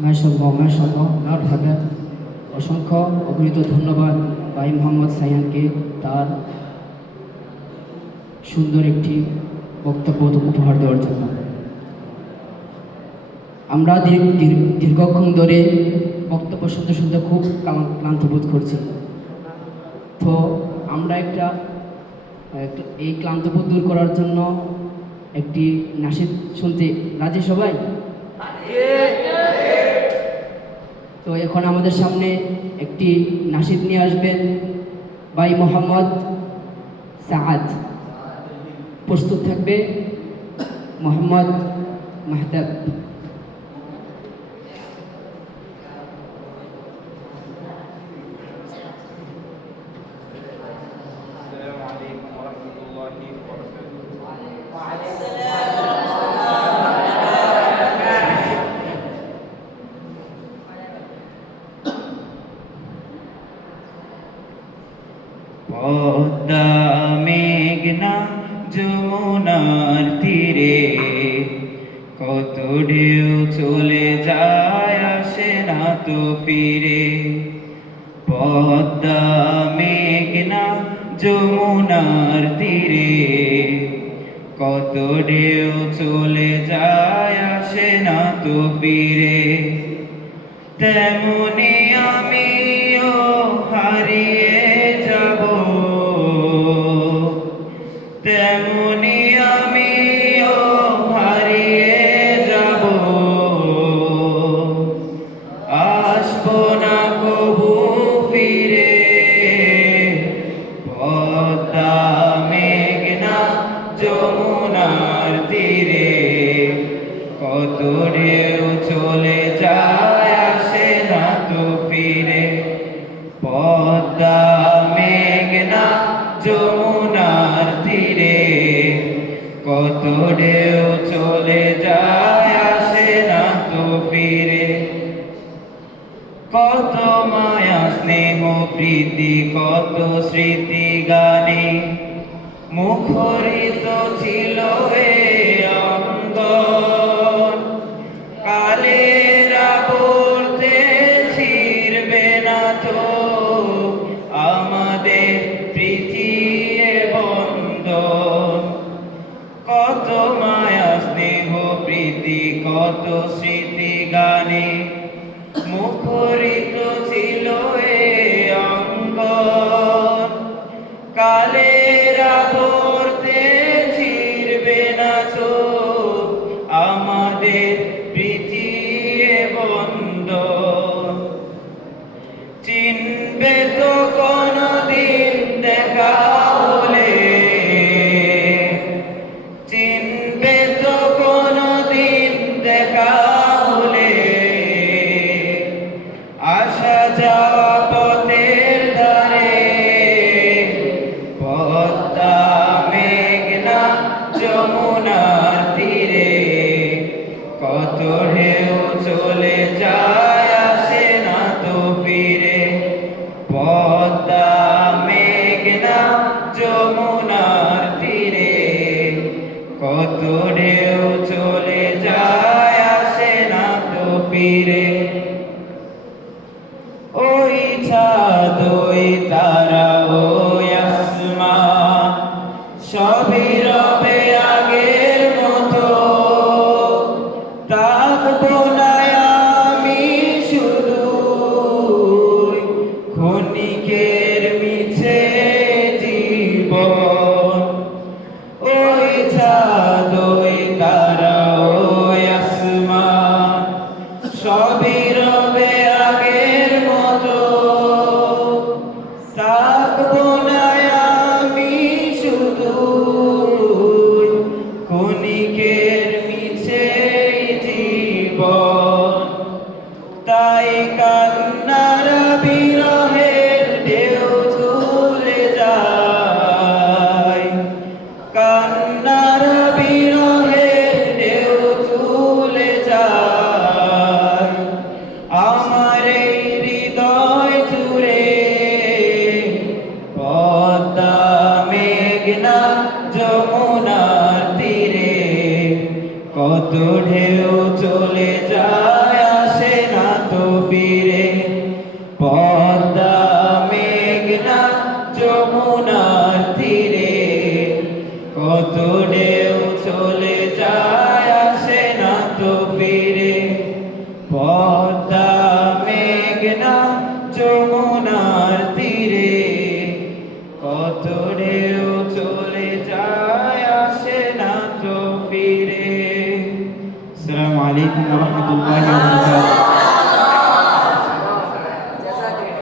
মাশাআল্লাহ মাশাআল্লাহ মারহাবা। অসংখ্য অগণিত ধন্যবাদ ভাই মোহাম্মদ সাইয়ানকে তার সুন্দর একটি বক্তব্য উপহার দেওয়ার জন্য। আমরা দীর্ঘক্ষণ ধরে বক্তব্য শুনতে শুনতে খুব ক্লান্ত বোধ করছি। তো আমরা এই ক্লান্তবোধ দূর করার জন্য একটি নাশিদ শুনতে রাজি সবাই? তো এখন আমাদের সামনে একটি নাশিদ নিয়ে আসবেন ভাই মোহাম্মদ সাআদ। প্রস্তুত থাকবে মোহাম্মদ মাহতাব। পদ্মা মেঘনা যমুনার তীরে কত ঢেউ চলে যায় আসে না তো ফিরে। পদ্মা মেঘনা যমুনার তীরে কত ঢেউ চলে যায় আসে না তো ফিরে। তেমনি আমিও হারিয়ে যাব, তেমনি আমিও হারিয়ে যাব, আসবো না কবু ফিরে। পদ্মা মেঘনা যমুনার তীরে কত ঢেউ চলে যায় আসে না তো ফিরে। পদ্মা মেঘনা যমুনার তীরে কত ঢেউ চলে যায় আসে না তো ফিরে। কত মায়া স্নেহ প্রীতি কত স্মৃতি গানে মুখরিত ছিল এ অঙ্গন। কালের আবর্তে ছিড়বে না তো আমাদের প্রীতি এ বন্ধন। কত মায়া স্নেহ প্রীতি কত স্মৃতি গানে মুখরিত ছিল এ অঙ্গন। কালের আবর্তে ছিড়বে না তো আমাদের প্রীতি এ বন্ধন। চিনবে তো কোনদিন দেখা হলে, চিনবে তো কোনদিন দেখা হলে, আসা যাওয়া পথের ধারে। পদ্মা মেঘনা যমুনার তীরে কত ঢেউ চলে যায় আসে না তো ফিরে। পদ্মা মেঘনা যমুনার তীরে কত ঢেউ চলে যায় আসে না তো ফিরে। ওই চাঁদ ওই তারা ওই আসমান সবই রবে আগের মতো। থাকবো না আমি শুধু ক্ষণিকের মিছে জীবন। ওই চাঁদ ওই তারা ওই আসমান সবই রবে আগের মতো। থাকবো না আমি শুধু ক্ষণিকের মিছে জীবন। তাই কান্নার বিরহের ঢেউ তুলে যায়, কান্নার বিরহের ঢেউ তুলে যায় আমার এই হৃদয় জুড়ে। পদ্মা মেঘনা যমুনার তীরে কত ঢেউ চলে যায় যমুনার তীরে কত ঢেউ চলে যায় আসে না তো ফিরে পদ্মা মেঘনা যমুনার তীরে কত ঢেউ চলে যায় আসে না তো ফিরে। আসসালামু আলাইকুম ওয়া রাহমাতুল্লাহি ওয়া বারাকাতুহু।